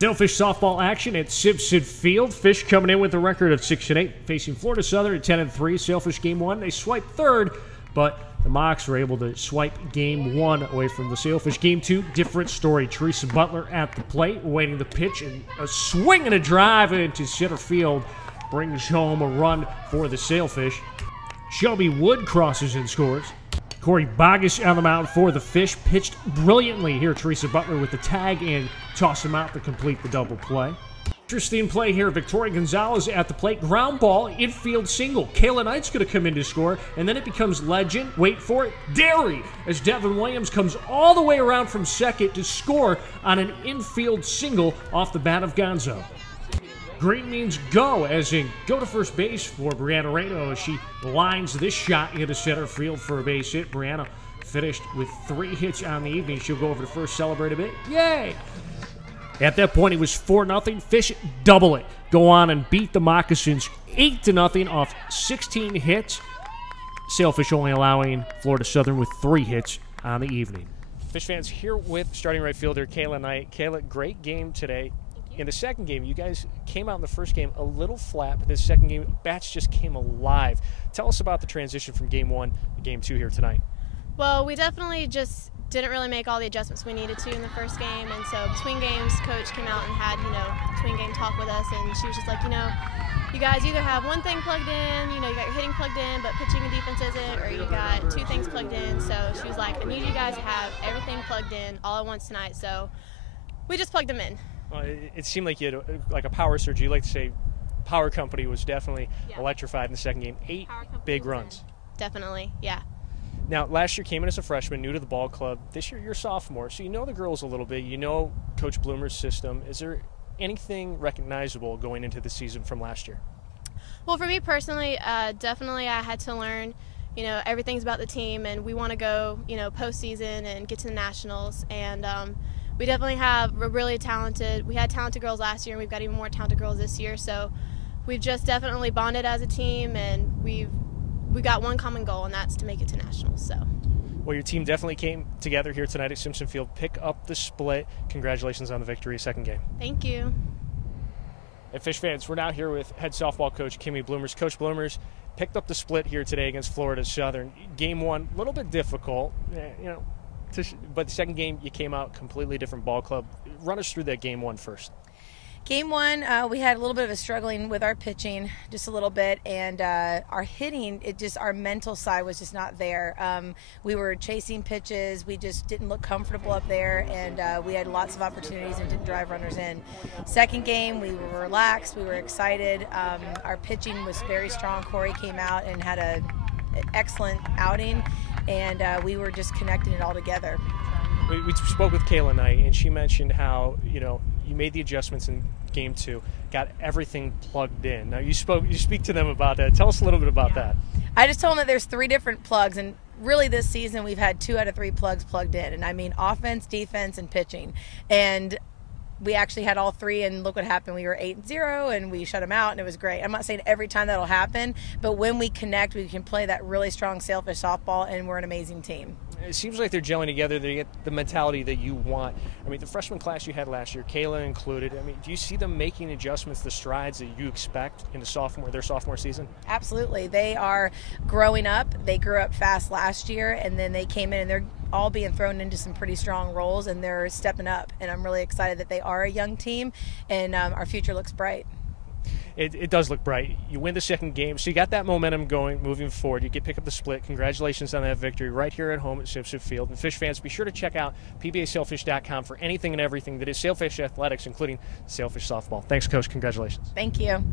Sailfish softball action at Simpson Field. Fish coming in with a record of 6-8, facing Florida Southern at 10-3. Sailfish game one, they swiped third, but the Mocs were able to swipe game one away from the Sailfish. Game two, different story. Teresa Butler at the plate, waiting the pitch, and a swing and a drive into center field brings home a run for the Sailfish. Shelby Wood crosses and scores. Corey Bogus on the mound for the Fish, pitched brilliantly here. Teresa Butler with the tag and toss him out to complete the double play. Interesting play here. Victoria Gonzalez at the plate. Ground ball, infield single. Kayla Knight's going to come in to score, and then it becomes legend. Wait for it. Dairy, as Devin Williams comes all the way around from second to score on an infield single off the bat of Gonzo. Green means go, as in go to first base for Brianna Reno as she lines this shot into center field for a base hit. Brianna finished with 3 hits on the evening. She'll go over to first, celebrate a bit. Yay! At that point, it was 4-0. Fish double it. Go on and beat the Moccasins 8-0 off 16 hits. Sailfish only allowing Florida Southern with 3 hits on the evening. Fish fans, here with starting right fielder Kayla Knight. Kayla, great game today. In the second game, you guys came out in the first game a little flat, but the second game, bats just came alive. Tell us about the transition from game one to game two here tonight. Well, we definitely just didn't really make all the adjustments we needed to in the first game, and so between games, coach came out and had, between game talk with us, and she was just like, you guys either have one thing plugged in, you got your hitting plugged in, but pitching and defense isn't, or you got 2 things plugged in. So she was like, I need you guys to have everything plugged in all at once tonight. So we just plugged them in. Well, it seemed like you had a power surge. You like to say power company was definitely electrified in the second game. 8 big runs. Definitely, yeah. Now, last year came in as a freshman, new to the ball club. This year you're a sophomore, so you know the girls a little bit. You know Coach Bloemers' system. Is there anything recognizable going into the season from last year? Well, for me personally, definitely I had to learn, everything's about the team, and we want to go, postseason and get to the Nationals. And we definitely have we had talented girls last year, and we've got even more talented girls this year. So we've just definitely bonded as a team, and we got one common goal, and that's to make it to Nationals. So. Well, your team definitely came together here tonight at Simpson Field. Pick up the split. Congratulations on the victory, second game. Thank you. And Fish fans, we're now here with head softball coach Kimmy Bloemers. Coach Bloemers picked up the split here today against Florida Southern. Game one, a little bit difficult, but the second game you came out completely different ball club. Run us through that game one first. Game one, we had a little bit of a struggling with our pitching, just a little bit, and our hitting, our mental side was just not there. We were chasing pitches, we just didn't look comfortable up there, and we had lots of opportunities and didn't drive runners in. Second game, we were relaxed, we were excited. Our pitching was very strong. Corey came out and had an excellent outing, and we were just connecting it all together. We spoke with Kayla Knight, and she mentioned how, you made the adjustments in game two, got everything plugged in. Now you speak to them about that. Tell us a little bit about that. I just told them that there's 3 different plugs, and really this season we've had 2 out of 3 plugs plugged in, and I mean offense, defense, and pitching. And we actually had all 3, and look what happened. We were 8-0, and we shut them out, and it was great. I'm not saying every time that'll happen, but when we connect, we can play that really strong Sailfish softball, and we're an amazing team. It seems like they're gelling together. They get the mentality that you want. I mean, the freshman class you had last year, Kayla included, do you see them making adjustments, the strides that you expect in their sophomore season? Absolutely. They are growing up. They grew up fast last year, and then they came in, and they're all being thrown into some pretty strong roles, and they're stepping up. And I'm really excited that they are a young team, and our future looks bright. It does look bright. You win the second game, so you got that momentum going, moving forward. You pick up the split. Congratulations on that victory right here at home at Simpson Field. And Fish fans, be sure to check out PBASailfish.com for anything and everything that is Sailfish athletics, including Sailfish softball. Thanks, Coach. Congratulations. Thank you.